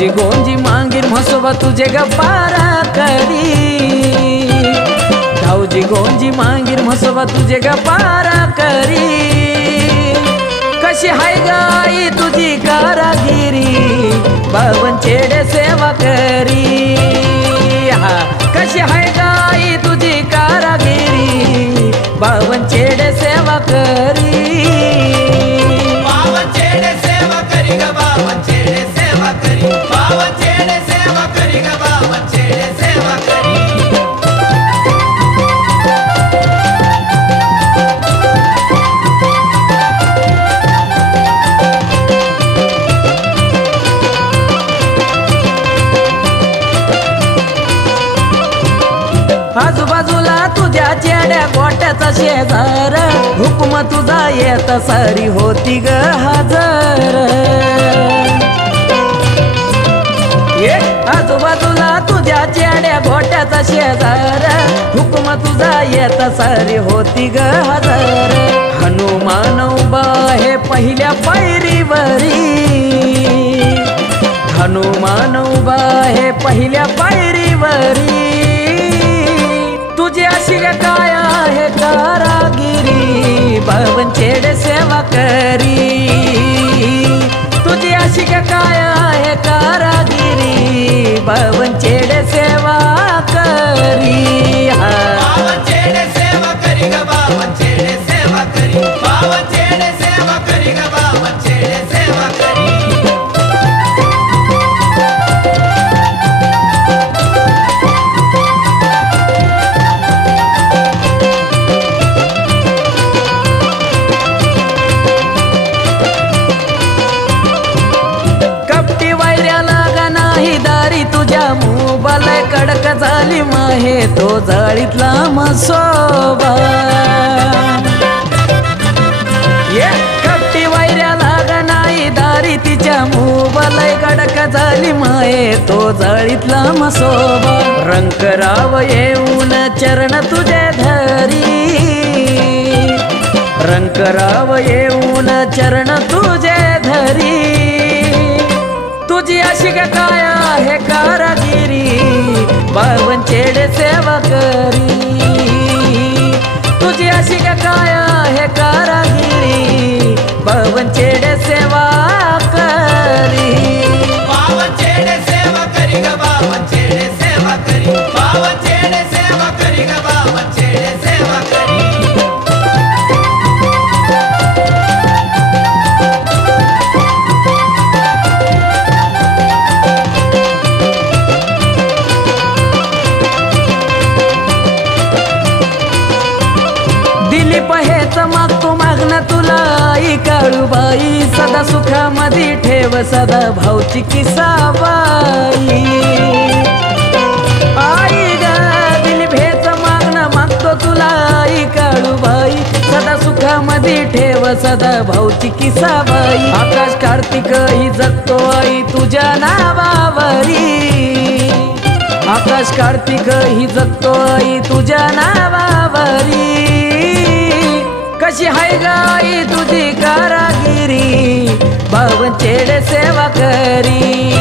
धावजी गोंजी मांगीर म्हसोबा तुझे गप्पारा करी, धावजी गोंजी मांगीर म्हसोबा तुझे गप्पारा करी। कशी हाय गाई तुझी कारागिरी, बावन चेडे सेवा करी। हा कशी हाय गाई तुझी कारागिरी, बावन चेडे सेवा करी। बावन चेडे सेवा करी ग, बावन चेडे सेवा करी, बावन चेडे सेवा करी ग, बावन चेडे सेवा करी। आजूबाजूला तुझ्या चेड्या गोट्याचा शेजार, हुकुम तुझा येत सारी होती ग हजर। आजूबाजूला तुझ्या चेड्या गोट्याचा शेजार, हुकुम तुझा येत सारी होती ग हजर। हनुमान उभा हे पहिल्या पायरीवरी, हनुमान उभा हे पहिल्या पायरीवरी। तुझी अशी काय आहे कारागिरी, बावन चेडे सेवा करी। तुझी अशी काय आहे कारागिरी, बावन चेडे सेवा करी। बावन चेडे सेवा करी ग, बावन चेडे सेवा करी, बावन चेडे सेवा करी ग, बावन चेडे सेवा करी। तुझ्या मोबाईल कडक झाली माहे तो जाळीतला मसोबा। कपटी वैऱ्या लाग नाही दारी, तिच्या मोबाईल कडक झाली माहे तो जाळीतला मसोबा। रंकराव येऊन चरण तुझे धरी, रंकराव येऊन चरण तुझे धरी। तुझी अशी काय आहे कारागिरी, बावन चेडे सेवा करी। तुझी अशी काय आहे कारागिरी, बावन चेडे सेवा करी। बावन चेडे सेवा करी ग, बावन चेडे सेवा करी, बावन चेडे सेवा करी ग, बावन चेडे सेवा करी। हेच मागतो मागणं तुला आई काळूबाई, सदा सुखामध्ये ठेव सदा भाऊची किसाबाई। आई ग दिलीप हेच मागणं मागतो तुला आई काळूबाई, सदा सुखामध्ये ठेव सदा भाऊची किसाबाई। आकाश कार्तिक ही जगतो आई तुझ्या नावावरी, आकाश कार्तिक ही जगतो आई तुझ्या नावावरी। कशी हाय गाई तुझी कारागिरी, बावन चेडे सेवा करी।